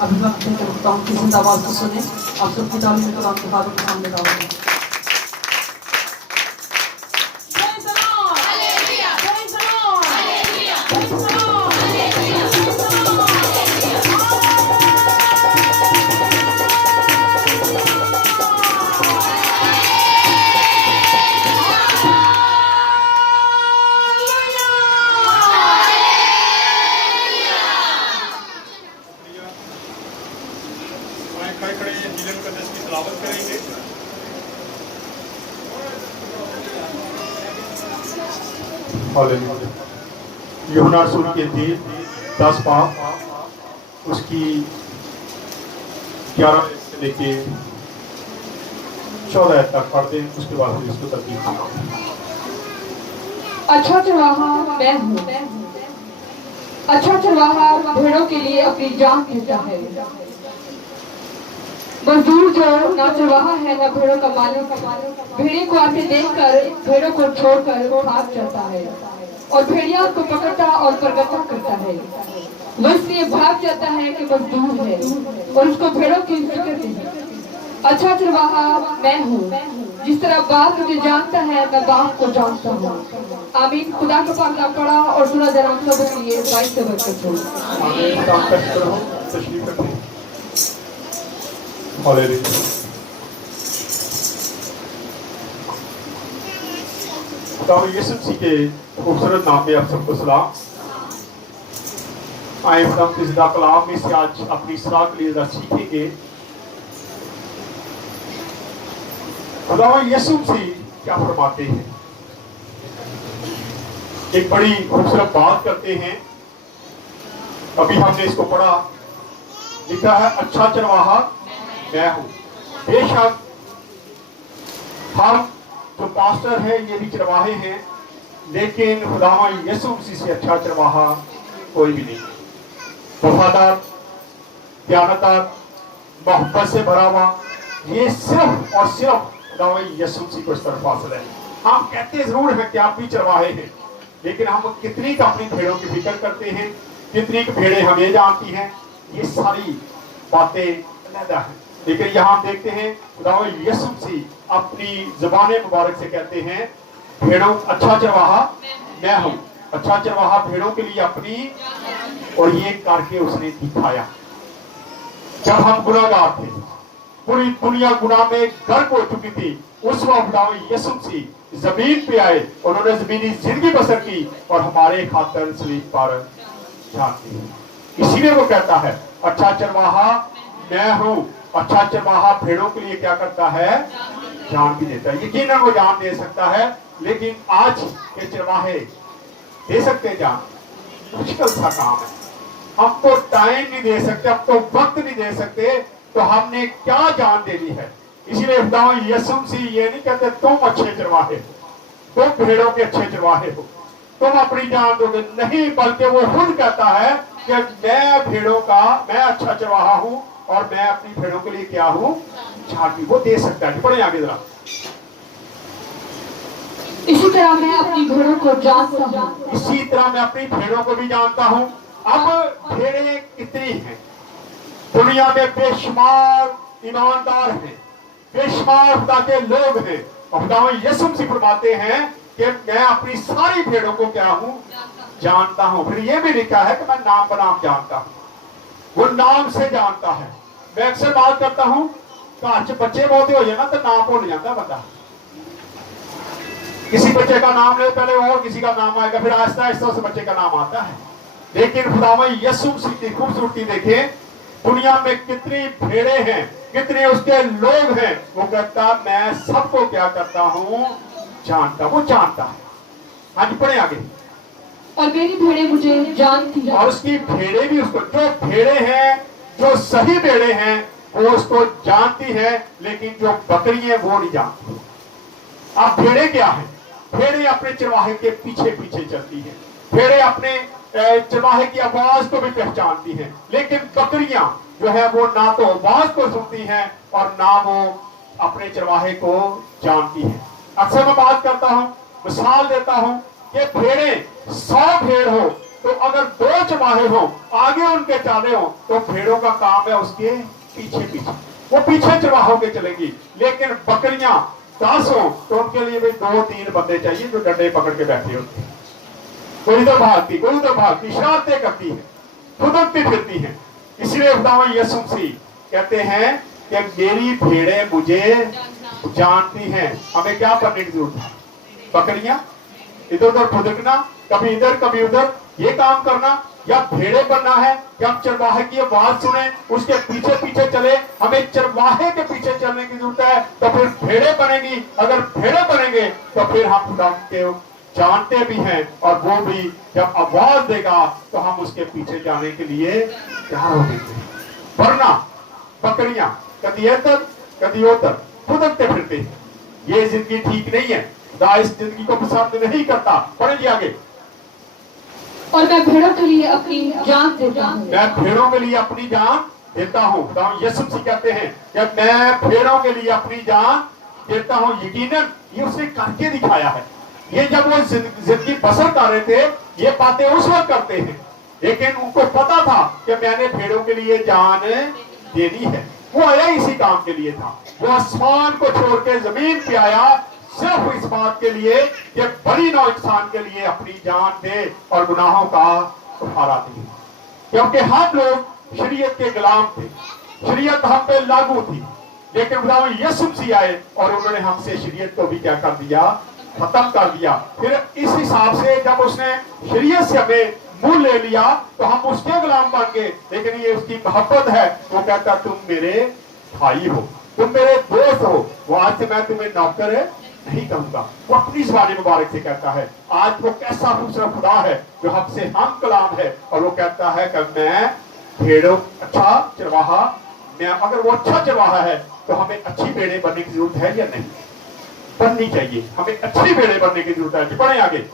अभिव्यक्ति के वक्ताओं की जिंदाबाद को सुने। आप सबकी ताली में कलाम के हाथों के सामने दावत है। यूहन्ना रसूल की इंजील 10 बाब उसकी 11 से लेके 14 तक पढ़ते हैं, उसके बाद हम इसको तरतीब करेंगे। अच्छा चरवाहा मैं हूँ। अच्छा चरवाहा भेड़ों के लिए अपनी जान देता है। मजदूर जो ना चरवाहा है ना भेड़ों का मालिक, भेड़िए को आते देखकर भेड़ों को छोड़कर भाग जाता है और भेड़िया को पकड़ता और परगता करता है। वो इसलिए भाग जाता है कि मजदूर है और उसको भेड़ों की फिक्र नहीं। अच्छा चरवाहा मैं हूँ। जिस तरह बाप मुझे जानता है मैं बाप को जानता हूँ। आमीन। खुदा का पाक नाम पढ़ा और सुना जरा हम सब के लिए 22 से बढ़कर छोड़। यीशु मसीह के खूबसूरत नाम में आप सबको सलाम। आए हम इस कलाम में से आज अपनी सलाह के लिए सीखेंगे। खुदा यीशु मसीह क्या फरमाते हैं। एक बड़ी खूबसूरत बात करते हैं। अभी हमने इसको पढ़ा, लिखा है अच्छा चरवाहा मैं हूं। बेशक हम जो पास्टर है ये भी चरवाहे हैं, लेकिन खुदावा यीशु मसीह से अच्छा चरवाहा कोई भी नहीं। वफादार, दयानतदार, मोहब्बत से भरा हुआ, ये सिर्फ और सिर्फ खुदावा यीशु मसीह को इस तरफ हासिल है। हम कहते जरूर हैं कि आप भी चरवाहे हैं, लेकिन हम कितनी का अपनी भेड़ों की फिक्र करते हैं, कितनी की भेड़ें हमें जानती हैं, ये सारी बातें अलग हैं। लेकिन यहाँ हम देखते हैं खुदावा यीशु मसीह अपनी ज़बान मुबारक से कहते हैं भेड़ों अच्छा चरवाहा मैं हूँ। अच्छा चरवाहा भेड़ों के लिए अपनी, और ये करके उसने दिखाया। जब हम गुनाहगार थे, पूरी दुनिया गुनाह में गर्क हो चुकी थी, उस वक्त खुदावा यीशु मसीह जमीन पे आए, उन्होंने जमीनी जिंदगी बसर की और हमारे खातिर सलीब पर जान दी। इसीलिए वो कहता है अच्छा चरवाहा मैं हूँ। अच्छा चरवाहा भेड़ों के लिए क्या करता है, जान भी देता है। यकीनन वो जान दे सकता है, लेकिन आज के चरवाहे दे सकते जान, मुश्किल सा काम है। हम तो टाइम नहीं दे सकते, अब तो वक्त नहीं दे सकते, तो हमने क्या जान देनी है। इसीलिए यीशु मसीह ये नहीं कहते तुम अच्छे चरवाहे हो, तुम भेड़ों के अच्छे चरवाहे हो, तुम अपनी जान दोगे, नहीं, बल्कि वो खुद कहता है कि मैं भेड़ों का, मैं अच्छा चरवाहा हूँ और मैं अपनी भेड़ों के लिए क्या हूँ, जान भी वो दे सकता है। पढ़े आगे जरा। इसी तरह मैं अपनी भेड़ों को जानता हूँ। इसी तरह मैं अपनी भेड़ों को भी जानता हूँ। अब भेड़ें कितनी हैं दुनिया में? बेशुमार ईमानदार हैं, बेशुमार खुदा के लोग हैं, और खुदा यीशु मसीह फरमाते हैं कि मैं अपनी सारी भेड़ों को क्या हूँ, जानता हूँ। फिर ये भी लिखा है कि मैं नाम बनाम जानता हूँ, वो नाम से जानता है। मैं अक्सर बात करता हूँ, घर बच्चे बहुत हो जाए ना तो नाम भूल जाता बंदा। किसी बच्चे का नाम ले, पहले और किसी का नाम आएगा, फिर आहिस्ता आहिस्ता उस बच्चे का नाम आता है। लेकिन खुदावा यीशु मसीह की खूबसूरती देखें, दुनिया में कितनी भेड़ें हैं, कितने उसके लोग हैं। वो कहता मैं सबको क्या करता हूँ, जानता। वो जानता है। हाँ जी, पढ़े आगे। और मेरी भेड़ें मुझे जानती हैं, और उसकी भेड़ें भी उसको, जो भेड़ें हैं, जो सही भेड़ें हैं, वो उसको जानती है, लेकिन जो बकरी है वो नहीं जानती। अब भेड़ें क्या है? भेड़ें अपने चरवाहे के पीछे पीछे चलती हैं। भेड़ें अपने चरवाहे की आवाज को भी पहचानती हैं, लेकिन बकरियां जो है वो ना तो आवाज को सुनती हैं और ना वो अपने चरवाहे को जानती हैं। अक्सर मैं बात करता हूं, मिसाल देता हूं कि भेड़ें 100 भेड़ हो तो अगर दो चरवाहे हों, आगे उनके चाले हों, तो भेड़ों का काम है उसके पीछे पीछे, वो पीछे चरवाहों के चलेगी। लेकिन बकरियां 10 हों तो उनके लिए भी 2-3 बंदे चाहिए जो डंडे पकड़ के बैठे होते हैं। कोई इधर भागती, कोई उधर भागती, शरारतें करती है, फुदकती फिरती है। इसलिए खुदावंद यीशु मसीह कहते हैं कि मेरी भेड़ें मुझे जानती हैं। हमें क्या करने की जरूरत है? बकरियां इधर उधर फुदकना, कभी इधर कभी उधर, ये काम करना, या भेड़े बनना है कि हम चरवाहे की आवाज सुने, उसके पीछे पीछे चले? हमें चरवाहे के पीछे चलने की जरूरत है, तो फिर भेड़े बनेगी। अगर भेड़े बनेंगे तो फिर हम खुदा के जानते भी हैं, और वो भी जब आवाज देगा तो हम उसके पीछे जाने के लिए तैयार हो जाएंगे। वरना बकरियां कभी इधर कभी उधर फुदकते फिरते हैं, ये जिंदगी ठीक नहीं है। खुदा इस जिंदगी को पसंद नहीं करता। पढ़े आगे। और मैं भेड़ों के लिए अपनी जान देता हूँ। मैं भेड़ों के लिए अपनी जान देता हूँ। यीशु मसीह कहते हैं कि मैं भेड़ों के लिए अपनी जान देता हूँ। यकीनन ये उसने करके दिखाया है। ये जब वो जिंदगी बसर कर रहे थे, ये बातें उस वक्त करते हैं, लेकिन उनको पता था कि मैंने भेड़ों के लिए जान देनी है। वो आया इसी काम के लिए था। वो आसमान को छोड़ के जमीन पे आया सिर्फ इस बात के लिए कि बड़ी नौ इंसान के लिए अपनी जान दे और गुनाहों का सहारा दे। क्योंकि हम लोग शरीयत के गुलाम थे, शरीयत हम पे लागू थी, लेकिन खुदावंद यीशु मसीह आए और उन्होंने हमसे शरीयत को भी क्या कर दिया? खत्म कर दिया। फिर इस हिसाब से जब उसने शरीयत से हमें मुंह ले लिया तो हम उसके गुलाम बन गए। लेकिन ये उसकी मोहब्बत है। वो कहता तुम मेरे भाई हो, तुम मेरे दोस्त हो, वो आज से मैं तुम्हें नौकर नहीं कहूंगा। वो अपनी ज़बान मुबारक से कहता है। आज वो कैसा खूबसूरत खुदा है जो हमसे हम कलाम है, और वो कहता है कि मैं भेड़ों अच्छा चरवाहा, मैं अगर वो अच्छा चरवाहा है तो हमें अच्छी भेड़ें बनने की जरूरत है या नहीं? बननी चाहिए। हमें अच्छी भेड़ें बनने की जरूरत है। बढ़े आगे।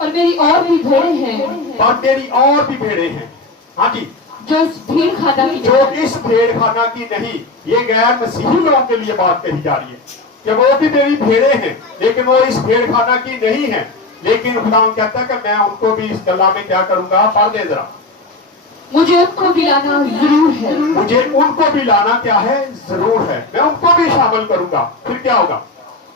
और मेरी और भी भेड़ें हैं, और मेरी और भी भेड़ें हैं, हाँ जी, जो इस भेड़ खाना की जो इस भेड़ खाना की नहीं। ये गैर मसीही लोगों के लिए बात कही जा रही है कि वो भी मेरी भेड़ें हैं, लेकिन वो इस भेड़ खाना की नहीं है। लेकिन खुदा कहता है कि मैं उनको भी इस गल्ला में क्या करूंगा? पढ़ दे जरा। मुझे उनको भी लाना जरूर है। मुझे उनको भी लाना क्या है? जरूर है। मैं उनको भी शामिल करूंगा। फिर क्या होगा?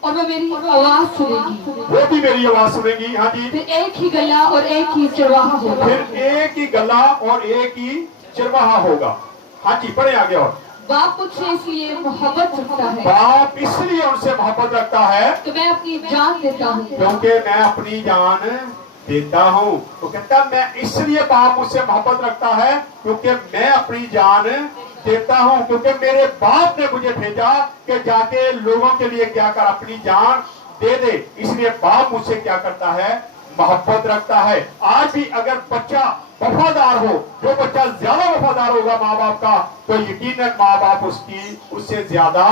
और वो मेरी आवाज सुनेगी, वो भी मेरी आवाज सुनेगी। हाँ जी। फिर एक ही गला और एक ही चरवाहा होगा। फिर एक ही गला और एक ही चरवाहा होगा। हाँ जी, पढ़े आगे। और बाप मुझसे इसलिए मोहब्बत रखता है, बाप इसलिए उनसे मोहब्बत रखता है तो मैं अपनी जान देता हूँ। क्योंकि मैं अपनी जान देता हूँ। तो कहता मैं इसलिए बाप मुझसे मोहब्बत रखता है क्योंकि मैं अपनी जान देता हूँ। क्योंकि मेरे बाप ने मुझे भेजा कि जाके लोगों के लिए क्या कर? अपनी जान दे दे। इसलिए बाप मुझसे क्या करता है? मोहब्बत रखता है। आज भी अगर बच्चा वफादार हो, जो बच्चा ज्यादा वफादार होगा माँ बाप का, तो यकीनन माँ बाप उससे ज्यादा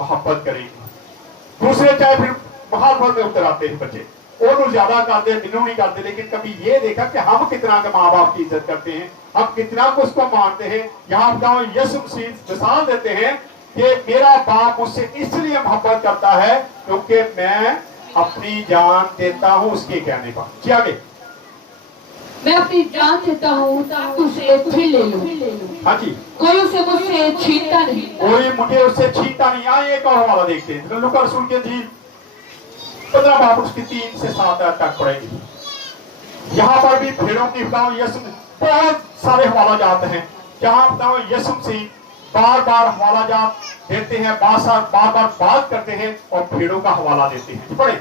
मोहब्बत करेंगे। दूसरे चाहे फिर मुखालफत में उतर आते हैं बच्चे, वो ज्यादा करते हैं, मिनू नहीं करते। लेकिन कभी ये देखा कि हम कितना के माँ बाप की इज्जत करते हैं, हम कितना को उसको मानते हैं। यहाँ यीशु मसीह मिसाल देते हैं कि मेरा बाप मुझसे इसलिए मोहब्बत करता है क्योंकि मैं अपनी जान देता हूँ उसके कहने पर। जी आगे। मैं अपनी जान देता हूँ ताकि उसे फिर ले लूं। हाँ जी। कोई उसे मुझसे छीनता नहीं, कोई मुझे उससे छीनता नहीं। आइए एक और हवाला देखते हैं। लूका रसूल की इंजील 15 बाब उसकी 3 से 7 तक पढ़ेंगे। यहाँ पर भी भेड़ों की यीशु बहुत सारे हवाला जात हैं, जहाँ यीशु मसीह बार बार हवाला जात देते हैं, बार बार बात करते हैं और भेड़ों का हवाला देते हैं। पढ़े।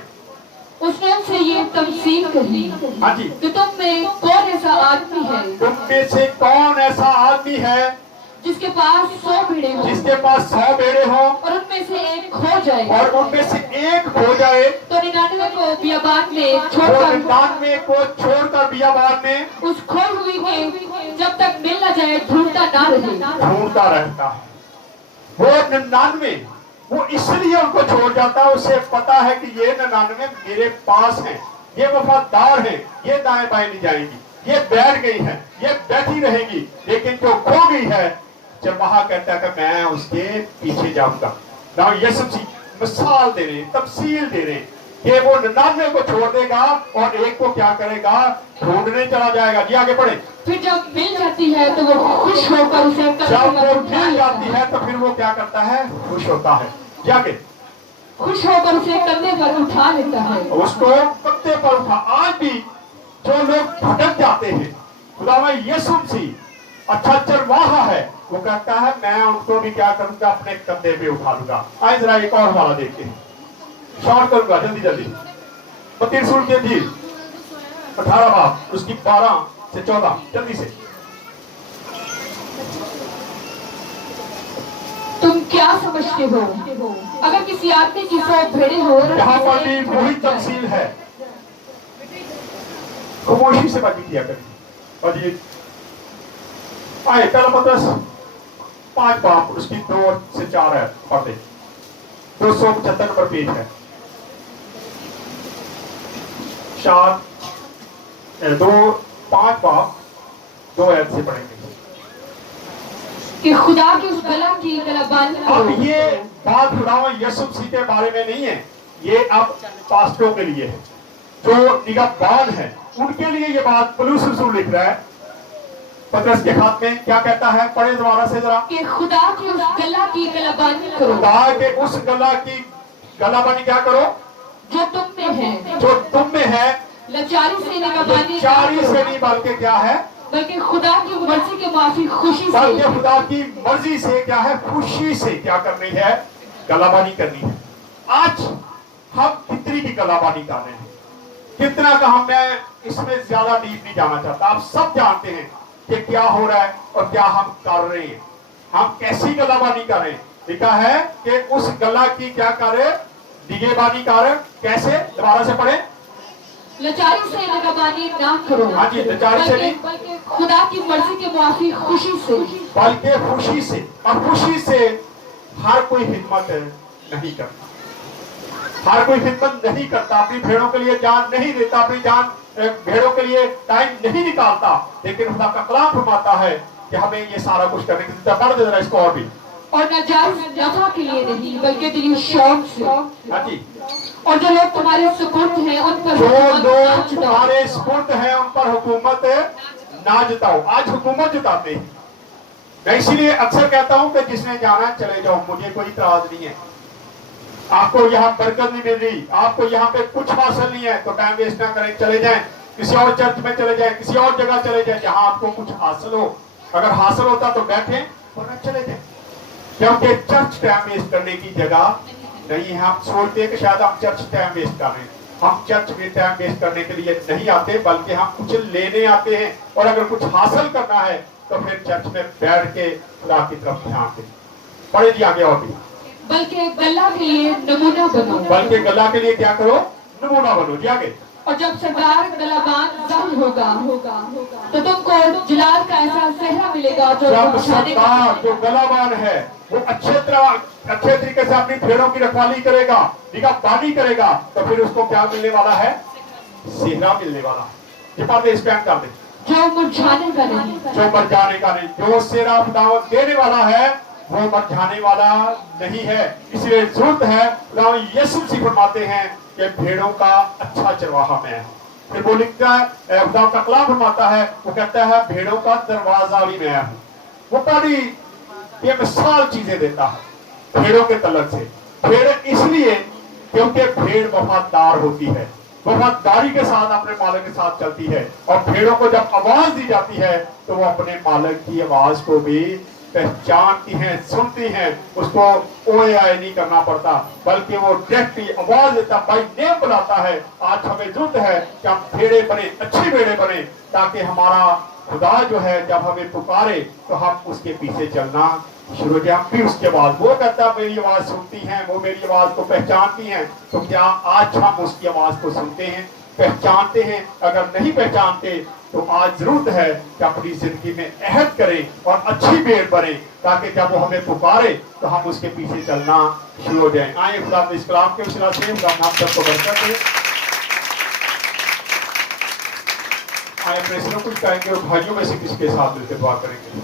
उसने उनसे ये तमसील कही, हाँ जी, कि तुम में कौन ऐसा आदमी है, तुम में से कौन ऐसा आदमी है जिसके पास 100 भेड़े हो, जिसके पास 100 भेड़े हो और उनमें से एक खो जाए, और उनमें से एक खो जाए, तो 99 को बियाबान में वो छोड़कर 99 को छोड़कर बियाबान में उस खोई हुई के जब तक मिल न जाए ढूंढता ना रहे। ढूंढता रहता है। वो 99 वो इसलिए उनको छोड़ जाता है, उसे पता है कि ये 99 मेरे पास हैं, ये वफादार हैं, ये दाएं बाएं नहीं जाएंगी, ये बैठ गई है, ये बैठी रहेगी। लेकिन जो खो गई है, जब वहां कहता है कि मैं उसके पीछे जाऊंगा। ना यीशु मसीह मिसाल दे रहे, तफसील दे रहे کہ وہ 99 کو چھوڑ دے گا اور ایک کو کیا کرے گا, ڈھونڈنے چلا جائے گا. جی آگے پڑھیں. پھر جب مل جاتی ہے تو وہ خوش ہو کر اسے جب وہ مل جاتی ہے تو پھر وہ کیا کرتا ہے, خوش ہوتا ہے. جی آگے. خوش ہو کر اسے کندھے پر اٹھا لیتا ہے. اس کو کندھے پر اٹھا. آج بھی جو لوگ بھٹک جاتے ہیں, خداوند یسوع مسیح اچھا چرواہا ہے, وہ کہتا ہے میں ان کو بھی کیا کروں گا, اپنے کندھے پہ اٹھا لوں گا. آئے ذرا ایک اور والا دیکھتے ہیں, شارٹ کروں گا جلدی جلدی. متی رسول کی انجیل 18 باب اس کی 12 سے 14 جلدی سے. تم کیا سمجھتے ہو, اگر کسی آدمی کی 100 بھیڑیں ہو, یہاں پر بھی وہی تفصیل ہے. خاموشی سے بات کیا کریں. اور یہ آئے پہلا پترس 5 باب اس کی 2 سے 4 ہے, پڑھ دیں. 275 نمبر پیج ہے. 5 باب 2 آیت سے پڑھیں گے کہ خدا کی اس بلا کی گلابانی کرو. اب یہ بات خداوند یسوع مسیح کے بارے میں نہیں ہے, یہ اب پاسٹروں کے لیے ہے جو نگہبان ہیں, ان کے لیے یہ بات پولس رسول لکھ رہا ہے پترس کے خط میں. کیا کہتا ہے, پڑھیں دوبارہ سے ذرا. کہ خدا کی اس گلا کی گلابانی کرو, خدا کے اس گلا کی گلابانی کیا کرو, جو تم میں ہے, جو تم میں ہے. لاچاری سے نگہبانی لاچاری سے نہیں بلکہ کیا ہے, بلکہ خدا کی مرضی کے معافی خوشی سے, بلکہ خدا کی مرضی سے کیا ہے, خوشی سے کیا کرنی ہے, گلابانی کرنی ہے. آج ہم کتنی بھی گلابانی کر رہے ہیں, کتنا کا ہم, میں اس میں زیادہ ڈیپ نہیں جانا چاہتا. آپ سب جانتے ہیں کہ کیا ہو رہا ہے اور کیا ہم کر رہے ہیں, ہم کیسی گلابانی کر رہے ہیں. لکھا ہے کہ اس گلا کی کیا کرے, دیگے بانی کر. کیسے, دوبارہ سے پڑھیں. لاچاری سے نگہبانی نہ کرو, ہاں جی, لاچاری سے نہیں بلکہ خدا کی مرضی کے معافی خوشی سے, بلکہ خوشی سے. اور خوشی سے ہر کوئی خدمت نہیں کرتا, ہر کوئی خدمت نہیں کرتا, اپنی بھیڑوں کے لیے جان نہیں دیتا, اپنی جان بھیڑوں کے لیے ٹائم نہیں نکالتا. لیکن خدا کا کلام فرماتا ہے کہ ہمیں یہ سارا کچھ کرنے کی ضرورت. پڑھ دے ذرا اس کو. اور بھی, اور ناجائز نفع کے لیے نہیں بلکہ دلی شوق سے. ہاں جی, اور جو لوگ تمہارے سپرد ہیں ان پر جو حکومت لوگ نہ جتاؤ. تمہارے سپرد ہیں ان پر حکومت نہ جتاؤ. آج حکومت جتاتے ہیں. میں اسی لیے اکثر کہتا ہوں کہ جس نے جانا ہے چلے جاؤ, مجھے کوئی اعتراض نہیں ہے. آپ کو یہاں برکت نہیں مل رہی, آپ کو یہاں پہ کچھ حاصل نہیں ہے, تو ٹائم ویسٹ نہ کریں, چلے جائیں کسی اور چرچ میں, چلے جائیں کسی اور جگہ, چلے جائیں جہاں آپ کو کچھ حاصل ہو. اگر حاصل ہوتا تو بیٹھیں, ورنہ چلے جائیں. کیونکہ چرچ ٹائم ویسٹ کرنے کی جگہ نہیں ہے. ہم سوچتے ہیں کہ شاید ہم چرچ ٹائم ویسٹ کر رہے ہیں. ہم چرچ میں ٹائم ویسٹ کرنے کے لیے نہیں آتے, بلکہ ہم کچھ لینے آتے ہیں. اور اگر کچھ حاصل کرنا ہے تو پھر چرچ میں بیٹھ کے خدا کی طرف دھیان دیں. پڑھے جی آگے. اور بھی, بلکہ گلہ کے لیے نمونہ بنو, بلکہ گلا کے لیے کیا کرو, نمونہ بنو. جی آگے. اور جب سردار گلابان ظاہر ہوگا تو تم کو جلال کا ایسا صحرا ملے گا جو جب بچھانے کا سردار جو گلابان ہے وہ اچھے طریقے سے اپنی بھیڑوں کی رکھوالی کرے گا, نگہبانی کرے گا, تو پھر اس کو کیا ملنے والا ہے, صحرا ملنے والا ہے. یہ بات اسپینڈ کر دیں. جو مرجھانے کا نہیں, جو مرجھانے کا نہیں, جو صحرا دعوت دینے والا ہے وہ مرجھانے والا نہیں ہے. اس لیے ضرورت ہے, خداوند یسوع مسیح فرماتے ہیں کہ بھیڑوں کا اچھا چرواہا میں ہوں. پھر وہ لکھتا ہے, خدا کا کلام فرماتا ہے, وہ کہتا ہے بھیڑوں کا دروازہ بھی میں ہوں. وہ بڑی یہ مثال چیزیں دیتا ہے بھیڑوں کے تعلق سے. بھیڑ اس لیے کیونکہ بھیڑ وفادار ہوتی ہے, وفاداری کے ساتھ اپنے مالک کے ساتھ چلتی ہے. اور بھیڑوں کو جب آواز دی جاتی ہے تو وہ اپنے مالک کی آواز کو بھی پہچانتی ہیں, سنتی ہیں. اس کو اوے آئے نہیں کرنا پڑتا, بلکہ وہ ڈائریکٹلی آواز دیتا, بائی نیم بلاتا ہے. آج ہمیں ضرورت ہے کہ ہم بھیڑے بنے, اچھی بھیڑے بنے, تاکہ ہمارا خدا جو ہے جب ہمیں پکارے تو ہم اس کے پیچھے چلنا شروع کیا. ہم بھی اس کے بعد, وہ کہتا ہے میری آواز سنتی ہیں, وہ میری آواز کو پہچانتی ہیں. تو کیا آج ہم اس کی آواز کو سنتے ہیں, پہچانتے ہیں؟ اگر نہیں پہچانتے تو آج ضرورت ہے کہ اپنی زندگی میں عہد کریں اور اچھی بھیڑ بنے, تاکہ جب وہ ہمیں پکارے تو ہم اس کے پیچھے چلنا شروع ہو جائیں. آئیں خدا اپنے اس کلام کے وسیلہ سے خدا ہم سب کو برکت دے. آئیں اپنے سنوں کچھ کہیں گے اور بھائیوں میں سے کسی کے ساتھ مل کے دعا کریں گے.